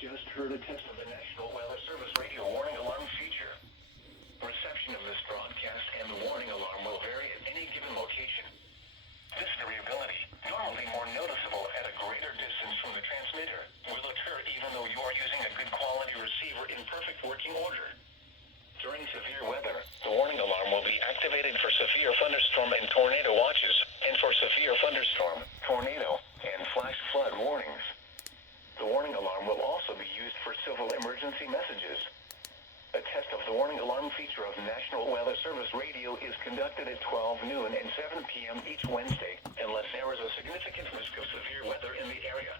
just heard a test of the National Weather Service radio warning alarm feature. Reception of this broadcast and the warning alarm will vary at any given location. This variability, normally more noticeable at a greater distance from the transmitter, will occur even though you are using a good quality receiver in perfect working order. During severe weather, the warning alarm will be activated for severe thunderstorm and tornado watches, and for severe thunderstorm, tornado, and flash flood warnings. The warning alarm will also be used for civil emergency messages. A test of the warning alarm feature of National Weather Service Radio is conducted at 12 noon and 7 p.m. each Wednesday, unless there is a significant risk of severe weather in the area.